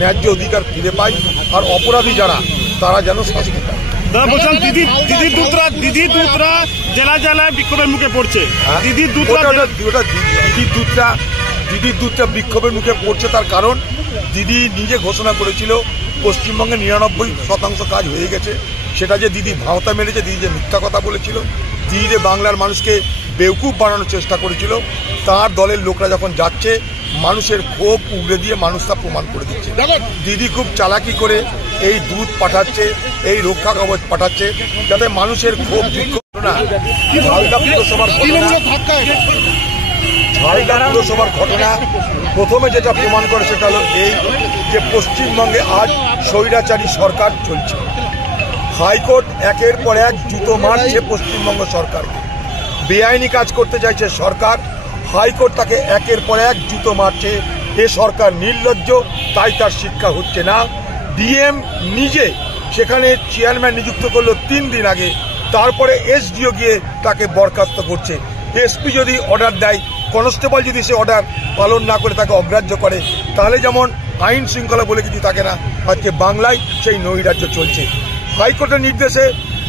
ন্যায্য অধিকার ফিরে পায়, আর অপরাধী যারা তারা যেন শাস্তি পায়। বলছেন দিদি দুধরা জেলায় জেলায় বিক্ষোভের মুখে পড়ছে। দিদির দুধটা বিক্ষোভের মুখে পড়ছে, তার কারণ দিদি নিজে ঘোষণা করেছিল পশ্চিমবঙ্গে 99% কাজ হয়ে গেছে। সেটা যে দিদি ভাওতা মেরেছে, দিদি যে মিথ্যা কথা বলেছিল, দিদি যে বাংলার মানুষকে বেউকুফ বানানোর চেষ্টা করেছিল, তার দলের লোকরা যখন যাচ্ছে মানুষের ক্ষোভ উগড়ে দিয়ে মানুষ তা প্রমাণ করে দিচ্ছে। দিদি খুব চালাকি করে এই দুধ পাঠাচ্ছে, এই রক্ষা কবচ পাঠাচ্ছে, যাতে মানুষের ক্ষোভ ঝালদা পুরসভার ঘটনা প্রথমে যেটা প্রমাণ করে সেটা হলো এই যে পশ্চিমবঙ্গে আজ স্বৈরাচারী সরকার চলছে। হাইকোর্ট একের পর এক জুতো মারছে পশ্চিমবঙ্গ সরকারকে। বেআইনি কাজ করতে চাইছে সরকার, হাইকোর্ট তাকে একের পর এক জুতো মারছে। এ সরকার নির্লজ্জ, তাই তার শিক্ষা হচ্ছে না। ডিএম নিজে সেখানে চেয়ারম্যান নিযুক্ত করলো 3 দিন আগে, তারপরে এসডিও গিয়ে তাকে বরখাস্ত করছে। এসপি যদি অর্ডার দেয়, কনস্টেবল যদি সে অর্ডার পালন না করে তাকে অগ্রাহ্য করে, তাহলে যেমন আইন শৃঙ্খলা বলে কিছু থাকে না, আজকে বাংলায় সেই নৈরাজ্য চলছে। হাইকোর্টের নির্দেশে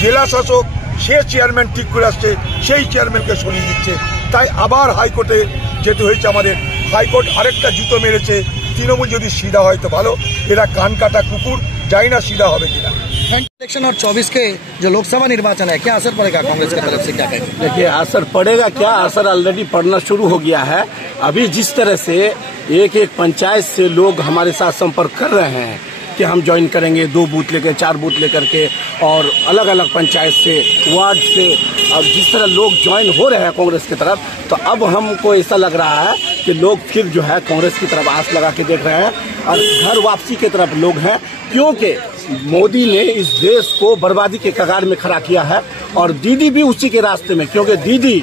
জেলা শাসক সে চেয়ারম্যান ঠিক করে আসছে, সেই চেয়ারম্যানকে সরিয়ে দিচ্ছে। তাই আবার হাইকোর্টে যেতে হয়েছে আমাদের। হাইকোর্ট আরেকটা জুতো মেরেছে। তৃণমূল যদি সিধা হয় তো ভালো, এরা कान काटा कुकुर, जाए ना सीधा होवे किना। इलेक्शन और 24 के जो लोकसभा निर्वाचन है, क्या असर पड़ेगा कांग्रेस की तरफ से, क्या कहेंगे? देखिए, असर पड़ेगा क्या, असर ऑलरेडी पड़ना शुरू हो गया है। अभी जिस तरह से एक पंचायत से लोग हमारे साथ संपर्क कर रहे हैं कि हम ज्वाइन करेंगे, 2 बूथ लेकर 4 बूथ लेकर के, और अलग अलग पंचायत से, वार्ड से, अब जिस तरह लोग ज्वाइन हो रहे हैं कांग्रेस की तरफ, तो अब हमको ऐसा लग रहा है कि लोग फिर जो है कांग्रेस की तरफ आस लगा के देख रहे हैं और घर वापसी की तरफ लोग हैं, क्योंकि मोदी ने इस देश को बर्बादी के कगार में खड़ा किया है और दीदी भी उसी के रास्ते में, क्योंकि दीदी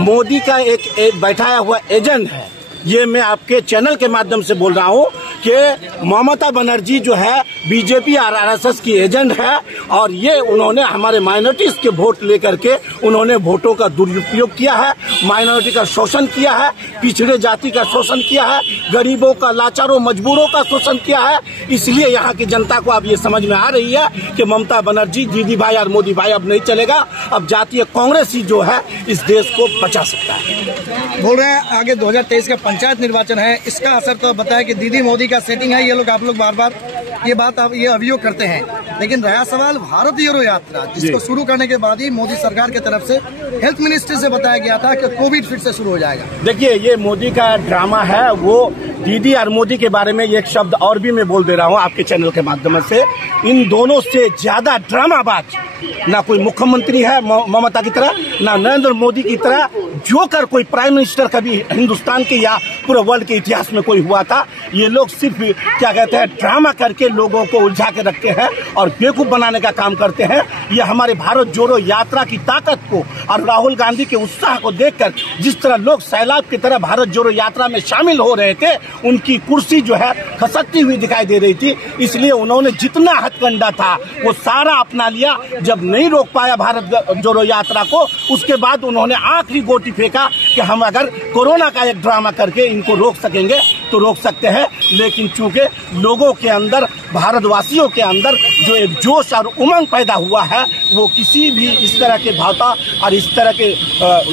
मोदी का एक बैठाया हुआ एजेंट है। ये मैं आपके चैनल के माध्यम से बोल रहा हूँ कि ममता बनर्जी जो है बीजेपी और आरएसएस की एजेंट है, और ये उन्होंने हमारे माइनॉरिटीज के वोट लेकर के उन्होंने वोटों का दुरुपयोग किया है, माइनॉरिटी का शोषण किया है, पिछड़े जाति का शोषण किया है, गरीबों का, लाचारों, मजबूरों का शोषण किया है। इसलिए यहाँ की जनता को अब ये समझ में आ रही है कि ममता बनर्जी, दीदी भाई और मोदी भाई अब नहीं चलेगा, अब जातीय कांग्रेस ही जो है इस देश को बचा सकता है। बोल रहे हैं आगे 2023 का पंचायत निर्वाचन है, इसका असर तो बताया कि दीदी मोदी का सेटिंग है, ये लोग आप लोग बार बार ये बात आप ये अभियोग करते हैं, लेकिन रहा सवाल भारत जोड़ो यात्रा, जिसको शुरू करने के बाद ही मोदी सरकार की तरफ से हेल्थ मिनिस्ट्री से बताया गया था कि कोविड फिर से शुरू हो जाएगा। देखिए, ये मोदी का ड्रामा है। वो दीदी और मोदी के बारे में एक शब्द और भी मैं बोल दे रहा हूँ आपके चैनल के माध्यम से, इन दोनों से ज्यादा ड्रामाबाज ना कोई मुख्यमंत्री है ममता की तरह, ना नरेंद्र मोदी की तरह, जो कर कोई प्राइम मिनिस्टर कभी हिंदुस्तान के या पूरे वर्ल्ड के इतिहास में कोई हुआ था। ये लोग सिर्फ क्या कहते हैं, ड्रामा करके लोगों को उलझा के रखते हैं और बेवकूफ बनाने का काम करते हैं। ये हमारे भारत जोड़ो यात्रा की ताकत को और राहुल गांधी के उत्साह को देखकर जिस तरह लोग सैलाब की तरह भारत जोड़ो यात्रा में शामिल हो रहे थे, उनकी कुर्सी जो है खसकती हुई दिखाई दे रही थी। इसलिए उन्होंने जितना हथकंडा था वो सारा अपना लिया। जब नहीं रोक पाया भारत जोड़ो यात्रा को, उसके बाद उन्होंने आखिरी गोटी फेंका कि हम अगर कोरोना का एक ड्रामा करके इनको रोक सकेंगे तो रोक सकते हैं। लेकिन चूंकि लोगों के अंदर, भारतवासियों के अंदर जो एक जोश और उमंग पैदा हुआ है, वो किसी भी इस तरह के भावता और इस तरह के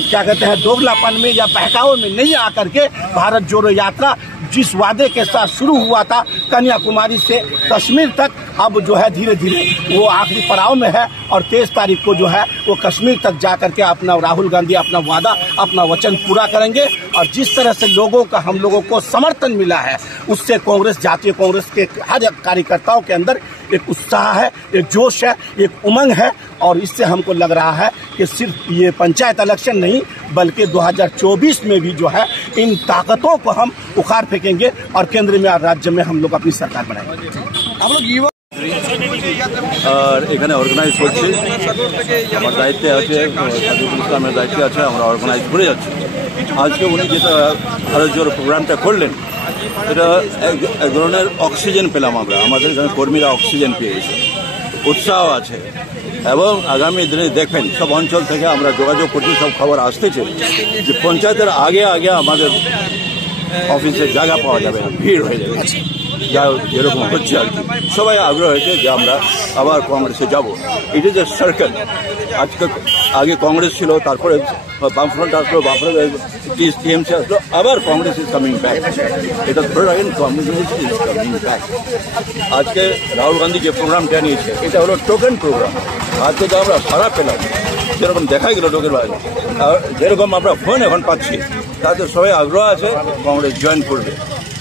क्या कहते हैं दोगलापन में या बहकाव में नहीं आकर के भारत जोड़ो यात्रा जिस वादे के साथ शुरू हुआ था कन्याकुमारी से कश्मीर तक, अब जो है धीरे धीरे वो आखिरी पड़ाव में है और 23 तारीख को जो है वो कश्मीर तक जाकर के अपना राहुल गांधी अपना वादा, अपना वचन पूरा करेंगे। और जिस तरह से लोगों का, हम लोगों को समर्थन मिला है, उससे कांग्रेस, जातीय कांग्रेस के हर कार्यकर्ताओं के अंदर एक उत्साह है, एक जोश है, एक उमंग है। और इससे हमको लग रहा है कि सिर्फ ये पंचायत इलेक्शन नहीं बल्कि 2024 में भी जो है इन ताकतों को हम उखाड़ फेंकेंगे और केंद्र में और राज्य में हम लोग अपनी सरकार बनाएंगे। आप लोग युवा আর এখানে অর্গানাইজ হচ্ছে, আমার দায়িত্বে আছে, সাদিকুল ইসলামের দায়িত্বে আছে, আমরা অর্গানাইজ করে যাচ্ছি। আজকে উনি যেটা ভারত জোড়ো প্রোগ্রামটা করলেন, এটা এক ধরনের অক্সিজেন পেলাম আমরা, আমাদের এখানে কর্মীরা অক্সিজেন পেয়েছে, উৎসাহ আছে। এবং আগামী দিনে দেখবেন সব অঞ্চল থেকে আমরা যোগাযোগ করছি, সব খবর আসতেছে যে পঞ্চায়েতের আগে আগে আমাদের অফিসে জায়গা পাওয়া যাবে না, ভিড় হয়ে যাবে, যা যেরকম হচ্ছে আর কি। সবাই আগ্রহ হয়েছে যে আমরা আবার কংগ্রেসে যাব। It is a circle. আজকে আগে কংগ্রেস ছিল, তারপরে বামফ্রন্ট আসলো, বামফ্রন্ট টিএমসি আসলো, আবার কংগ্রেস ইজ কামিং ব্যাক। এটা ধরে রাখেন, কংগ্রেস ইজ কামিং ব্যাক। আজকে রাহুল গান্ধী যে প্রোগ্রামটা নিয়েছে এটা হলো টোকেন প্রোগ্রাম। আজকে তো আমরা সারা পেলাম, যেরকম দেখাই গেল লোকের বাইরে, যেরকম আমরা ফোন এখন পাচ্ছি, তাতে সবাই আগ্রহ আছে কংগ্রেস জয়েন করবে।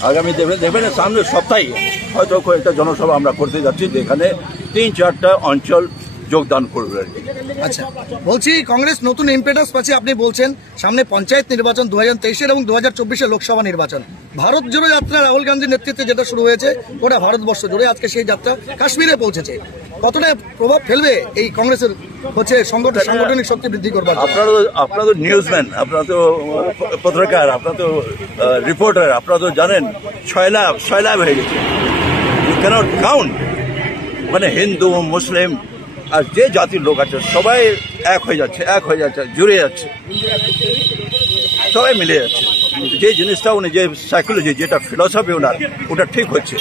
আগামী দেখবেন সামনের সপ্তাহে হয়তো কয়েকটা জনসভা আমরা করতে যাচ্ছি, যেখানে 3-4টা অঞ্চল যোগদান করবে আর কি। আচ্ছা, বলছি কংগ্রেস নতুন ইম্পেটাস পাচ্ছে, আপনি বলছেন সামনে পঞ্চায়েত নির্বাচন 2023 এবং 2024 লোকসভা নির্বাচন। ভারত জোড়ো যাত্রা রাহুল গান্ধীর নেতৃত্বে যেটা শুরু হয়েছে গোটা ভারতবর্ষ জুড়ে, আজকে সেই যাত্রা কাশ্মীরে পৌঁছেছে। কতটা প্রভাব ফেলবে এই কংগ্রেসের সাংগঠনিক শক্তি বৃদ্ধি করবার? আপনারা তো নিউজম্যান, আপনারা তো পত্রকার, আপনারা তো রিপোর্টার, আপনারা তো জানেন 6 লাখ হয়ে গেছে। You can't count. মানে হিন্দু, মুসলিম আর যে জাতির লোক আছে সবাই এক হয়ে যাচ্ছে, জুড়ে যাচ্ছে, সবাই মিলে যাচ্ছে। যে জিনিসটা উনি যে সাইকোলজি, যেটা ফিলসফি ওনার, ওটা ঠিক হচ্ছে।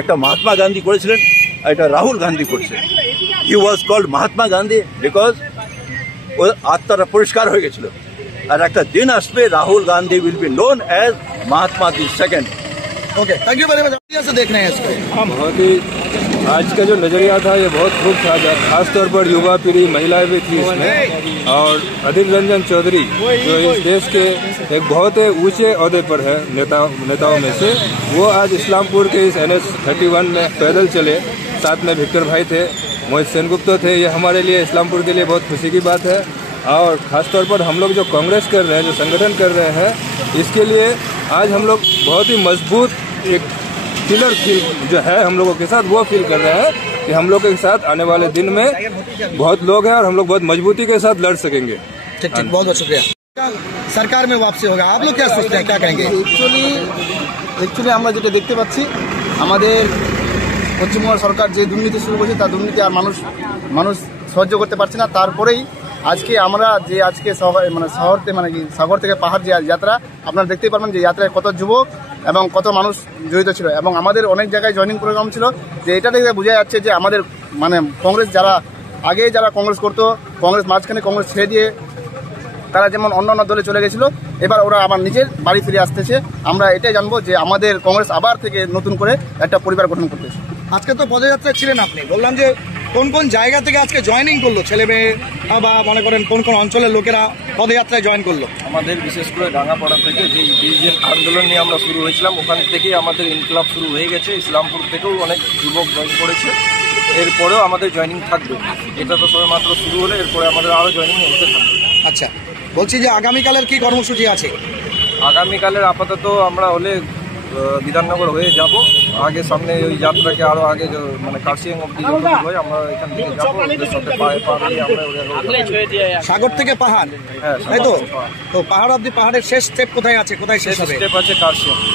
একটা মহাত্মা গান্ধী করেছিলেন, এটা রাহুল গান্ধী করছে। He was called Mahatma Gandhi because ও আত্মাটা পরিষ্কার হয়ে গেছিল। আর একটা দিন আসবে, Rahul Gandhi will be known as Mahatma the second. Okay, thank you very much. से देख रहे हैं इसको। बहुत ही आज का जो नजरिया था ये बहुत खूब था, खासतौर पर युवा पीढ़ी, महिलाएं भी थी इसमें। और अधीर रंजन चौधरी जो इस देश के एक बहुत ही ऊंचे ओहदे पर है नेताओं में से, वो आज इस्लामपुर के इस NH 31 में पैदल चले। साथ में विक्टर भाई थे, मोहित सेनगुप्ता थे। ये हमारे लिए इस्लामपुर के लिए बहुत खुशी की बात है। और खासतौर पर हम लोग जो कांग्रेस कर रहे हैं, जो संगठन कर रहे हैं, इसके लिए आज हम लोग बहुत ही मजबूत एक किलर फील जो है हम लोगों के साथ, वो फील कर रहे हैं कि हम लोग के साथ आने वाले दिन में बहुत लोग हैं और हम लोग बहुत मजबूती के साथ लड़ सकेंगे। ठीक, बहुत बहुत शुक्रिया। सरकार में वापसी होगा, आप लोग क्या सोचते हैं, क्या कहेंगे? एक्चुअली আমরা যেটা দেখতে পাচ্ছি, আমাদের পশ্চিমবঙ্গ সরকার যে দুর্নীতি শুরু করেছে, তার দুর্নীতি আর মানুষ সহ্য করতে পারছে না। তারপরেই আজকে আমরা যে আজকে সাগর থেকে পাহাড় যে যাত্রা, আপনারা দেখতেই পারবেন যে যাত্রায় কত যুবক এবং কত মানুষ জড়িত ছিল। এবং আমাদের অনেক জায়গায় জয়েনিং প্রোগ্রাম ছিল, যে এটা থেকে বোঝা যাচ্ছে যে আমাদের কংগ্রেস যারা কংগ্রেস করতো, কংগ্রেস মাঝখানে কংগ্রেস ছেড়ে দিয়ে তারা যেমন অন্য দলে চলে গেছিল, এবার ওরা আবার নিজের বাড়ি ফিরে আসতেছে। আমরা এটাই জানবো যে আমাদের কংগ্রেস আবার থেকে নতুন করে একটা পরিবার গঠন করতেছে। আজকে তো পদযাত্রায় ছিলেন আপনি, বললাম যে কোন কোন জায়গা থেকে আজকে জয়েনিং করলো ছেলে মেয়ে, বা মনে করেন কোন কোন অঞ্চলের লোকেরা পদযাত্রায় জয়েন করলো? আমাদের বিশেষ করে ডাঙ্গাপাড়া থেকে যে ডিভিশন আন্দোলন নিয়ে আমরা শুরু হয়েছিলাম, ওখান থেকেই আমাদের ইনকলাব শুরু হয়ে গেছে। ইসলামপুর থেকেও অনেক যুবক জয়েন করেছে। এরপরেও আমাদের জয়েনিং থাকবে। এটা তো সবে মাত্র শুরু হলে এরপরে আমাদের আরও জয়েনিং হতে থাকবে। আচ্ছা, বলছি যে আগামীকালের কি কর্মসূচি আছে? আগামীকালের আপাতত আমরা হলে বিধাননগর হয়ে যাব। আগে সামনে ওই যাত্রাকে আরো আগে কার্শিয়াং অব্দি হয়, আমরা এখান থেকে যাবো। সাগর থেকে পাহাড়, তাই তো? তো পাহাড় অব্দি, পাহাড়ের শেষ স্টেপ কোথায় আছে, কোথায় শেষ হবে? স্টেপ আছে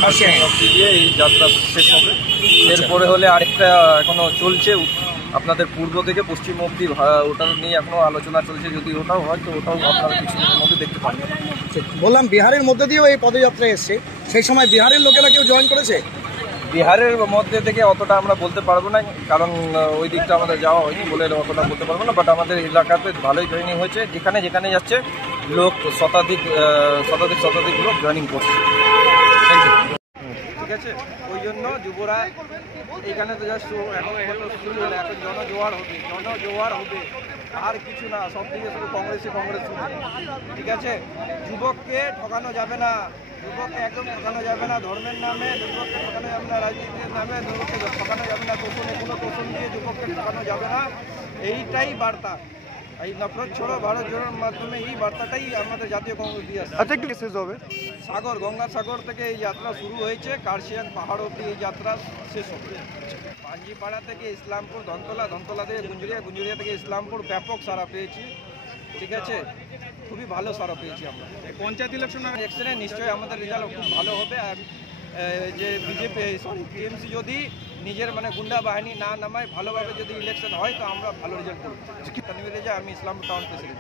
কার্শিয়াং অব্দি দিয়ে এই যাত্রা শেষ হবে। এরপরে হলে আরেকটা এখনো চলছে, আপনাদের পূর্ব থেকে পশ্চিম অব্দি, ওটা নিয়ে এখনো আলোচনা চলছে। যদি ওটাও হয় তো ওটাও আপনারা কিছুদিনের মধ্যে দেখতে পাবেন। বললাম বিহারের মধ্যে দিয়েও এই পদযাত্রা এসছে, সেই সময় বিহারের লোকেরা কেউ জয়েন করেছে? বিহারের মধ্যে থেকে অতটা আমরা বলতে পারবো না, কারণ ওই দিকটা আমাদের যাওয়া হয়নি বলে অতটা বলতে পারবো না। বাট আমাদের এলাকাতে ভালোই জয়েনিং হয়েছে। যেখানে যেখানে যাচ্ছে লোক শতাধিক লোক জয়েনিং করছে। ঠিক আছে, ওই জন্য যুবরা এখানে তো জাস্ট এখন শুরু হলে এখন জনজোয়ার হবে, আর কিছু না। সব দিকে শুধু কংগ্রেস। ঠিক আছে, যুবককে ঠকানো যাবে না, যুবককে একদম ঠকানো যাবে না। ধর্মের নামে যুবককে ঠকানো যাবে না, রাজনীতির নামে যুবককে ঠকানো যাবে না, কোনো তোষণ দিয়ে যুবককে ঠকানো যাবে না। এইটাই বার্তা, এই নফরত ছোড়ো ভারত জোড়োর মাধ্যমে এই বার্তাটাই আমাদের জাতীয় কংগ্রেস দিয়ে আসছে। আচ্ছা, একটু শেষ হবে গঙ্গাসাগর থেকে এই যাত্রা শুরু হয়েছে, কার্শিয়াং পাহাড় অব্দি এই যাত্রা শেষ হবে। পাঞ্জিপাড়া থেকে ইসলামপুর, ধনতলা থেকে গুঞ্জুরিয়া থেকে ইসলামপুর ব্যাপক সাড়া পেয়েছি। ঠিক আছে, খুবই ভালো সাড়া পেয়েছি আমরা। পঞ্চায়েত ইলেকশনে নিশ্চয়ই আমাদের রেজাল্ট খুব ভালো হবে। আর যে টিএমসি যদি নিজের গুন্ডা বাহিনী না নামায়, ভালোভাবে যদি ইলেকশন হয় তো আমরা ভালো রেজাল্ট করব। আমি ইসলামপুর টাউন প্রেসিডেন্ট।